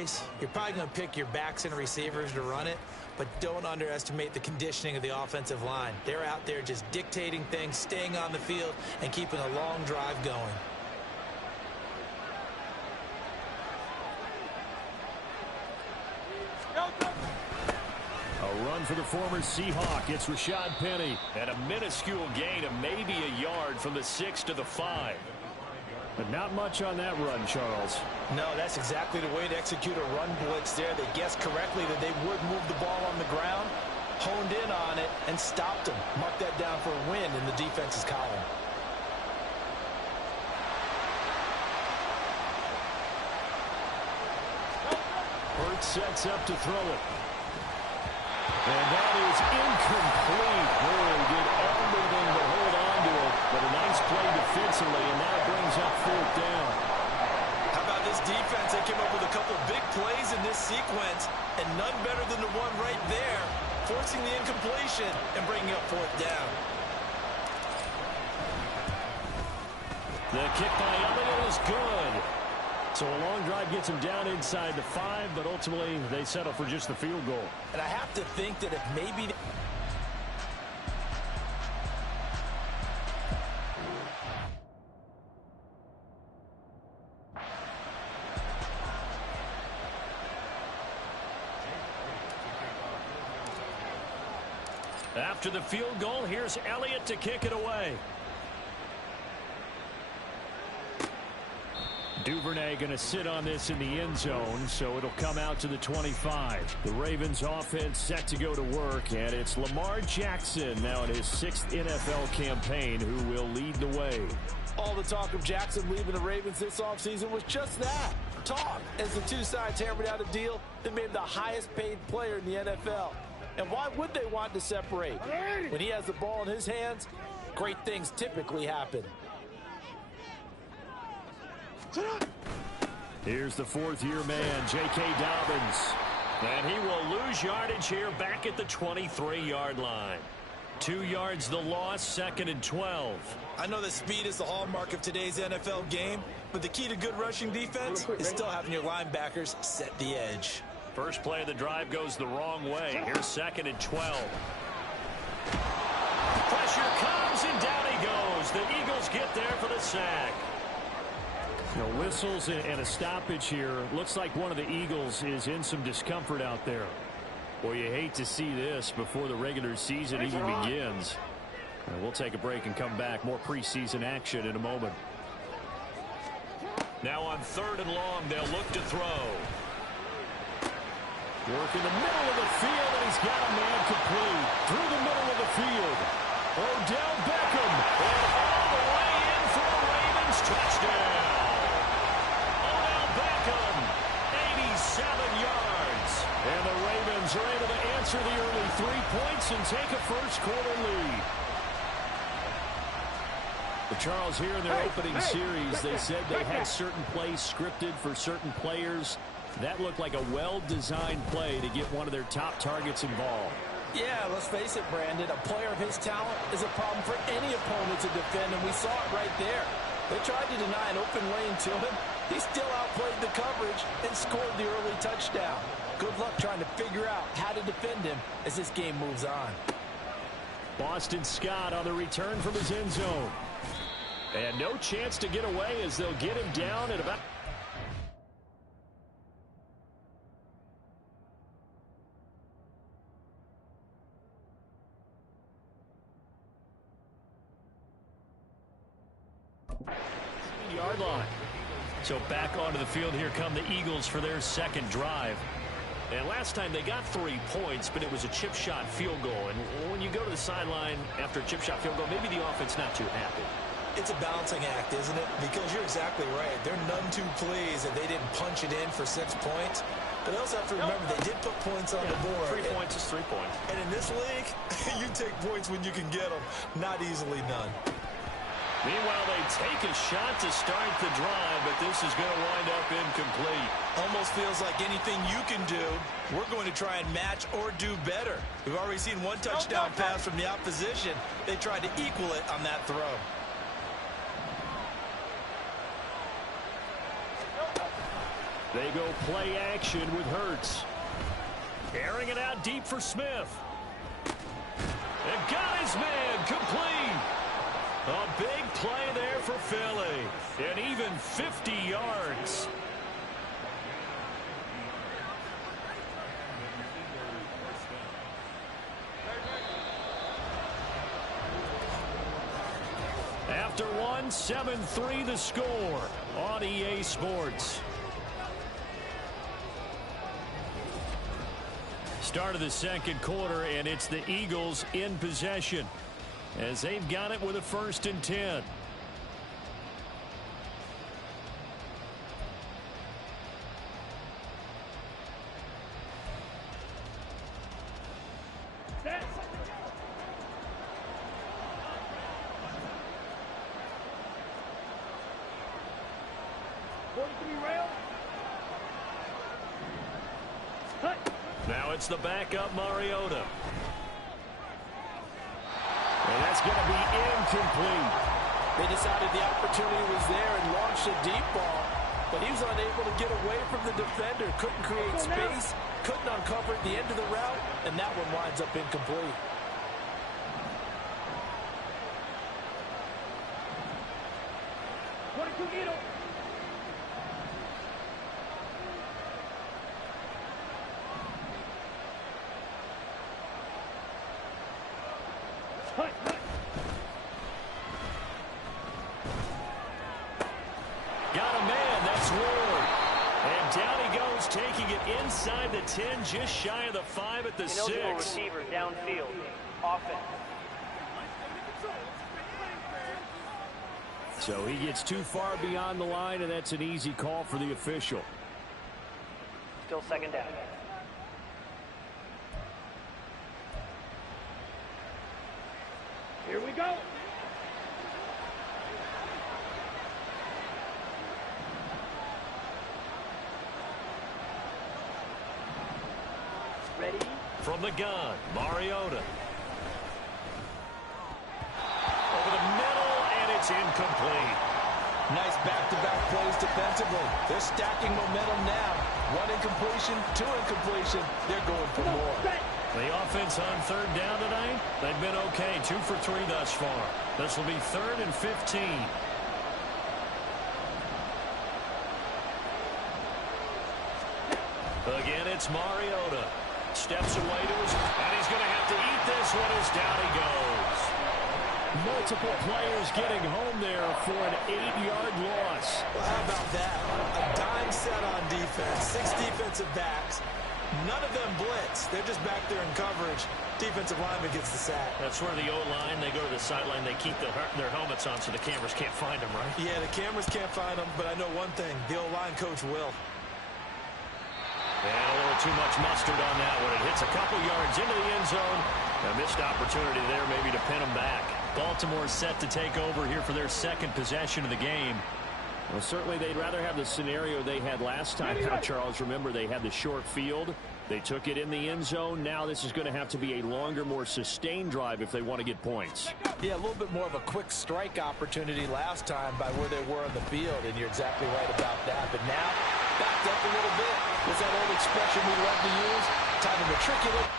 race, you're probably going to pick your backs and receivers to run it, but don't underestimate the conditioning of the offensive line. They're out there just dictating things, staying on the field, and keeping a long drive going. A run for the former Seahawk. It's Rashad Penny. And a minuscule gain of maybe a yard from the 6 to the 5. But not much on that run, Charles. No, that's exactly the way to execute a run blitz there. They guessed correctly that they would move the ball on the ground, honed in on it, and stopped them. Mark that down for a win in the defense's column. Hurts sets up to throw it. And that is incomplete. Really did everything to hold on to it, but a nice play defensively, and that brings up 4th down. How about this defense? They came up with a couple big plays in this sequence, and none better than the one right there, forcing the incompletion and bringing up 4th down. The kick by Elliott is good. So a long drive gets him down inside the 5, but ultimately they settle for just the field goal. And I have to think that if maybe... After the field goal, here's Elliott to kick it away. Duvernay going to sit on this in the end zone, so it'll come out to the 25. The Ravens offense set to go to work, and it's Lamar Jackson now in his 6th NFL campaign who will lead the way. All the talk of Jackson leaving the Ravens this offseason was just that, talk, as the two sides hammered out a deal that made him the highest paid player in the NFL. And why would they want to separate? When he has the ball in his hands, great things typically happen. Here's the 4th-year man, J.K. Dobbins. And he will lose yardage here back at the 23-yard line. 2 yards the loss, 2nd and 12. I know that speed is the hallmark of today's NFL game, but the key to good rushing defense is still having your linebackers set the edge. First play of the drive goes the wrong way. Here's 2nd and 12. Pressure comes, and down he goes. The Eagles get there for the sack. No whistles and a stoppage here. Looks like one of the Eagles is in some discomfort out there. Boy, you hate to see this before the regular season even begins. We'll take a break and come back. More preseason action in a moment. Now on 3rd and long, they'll look to throw. Work in the middle of the field, and he's got a man complete. Through the middle of the field. Odell Beckham. And all the way in for a Ravens touchdown. 87 yards. And the Ravens are able to answer the early 3 points and take a first-quarter lead. But Charles, here in their opening series, they said they had certain plays scripted for certain players. That looked like a well-designed play to get one of their top targets involved. Yeah, let's face it, Brandon. A player of his talent is a problem for any opponent to defend, and we saw it right there. They tried to deny an open lane to him. He still outplayed the coverage and scored the early touchdown. Good luck trying to figure out how to defend him as this game moves on. Boston Scott on the return from his end zone. And no chance to get away as they'll get him down at about... yard line. So back onto the field, here come the Eagles for their 2nd drive. And last time they got 3 points, but it was a chip shot field goal. And when you go to the sideline after a chip shot field goal, maybe the offense not too happy. It's a balancing act, isn't it? Because you're exactly right. They're none too pleased that they didn't punch it in for 6 points. But they also have to remember they did put points on the board. 3 points is 3 points. And in this league, you take points when you can get them. Not easily none. Meanwhile, they take a shot to start the drive, but this is going to wind up incomplete. Almost feels like anything you can do, we're going to try and match or do better. We've already seen one touchdown pass from the opposition. They tried to equal it on that throw. They go play action with Hurts. Airing it out deep for Smith. And got his man complete. A big play there for Philly. And even 50 yards. After one, 7-3 the score on EA Sports. Start of the second quarter, and it's the Eagles in possession as they've got it with a 1st and 10. Now it's the backup Mariota. And that's going to be incomplete. They decided the opportunity was there and launched a deep ball, but he was unable to get away from the defender. Couldn't create space, couldn't uncover at the end of the route, and that one winds up incomplete. Got a man, that's Ward. And down he goes, taking it inside the 10, just shy of the 5 at the 6. Receiver downfield. Offense. So he gets too far beyond the line, and that's an easy call for the official. Still 2nd down. Here we go. Ready? From the gun, Mariota. Over the middle, and it's incomplete. Nice back-to-back plays defensively. They're stacking momentum now. 1 incompletion, 2 incompletion. They're going for more. The offense on 3rd down tonight, they've been okay. 2 for 3 thus far. This will be 3rd and 15. Again, it's Mariota. Steps away to his, and he's going to have to eat this one as down he goes. Multiple players getting home there for an 8-yard loss. Well, how about that? A dime set on defense. 6 defensive backs. None of them blitz. They're just back there in coverage. Defensive lineman gets the sack. That's where the O-line, they go to the sideline, they keep their helmets on so the cameras can't find them, right? Yeah, the cameras can't find them, but I know one thing. The O-line coach will. And a little too much mustard on that one. It hits a couple yards into the end zone. A missed opportunity there maybe to pin them back. Baltimore set to take over here for their 2nd possession of the game. Well, certainly they'd rather have the scenario they had last time. Now, Charles, remember they had the short field. They took it in the end zone. Now this is going to have to be a longer, more sustained drive if they want to get points. Yeah, a little bit more of a quick strike opportunity last time by where they were on the field, and you're exactly right about that. But now, backed up a little bit. What's that old expression we love to use? Time to matriculate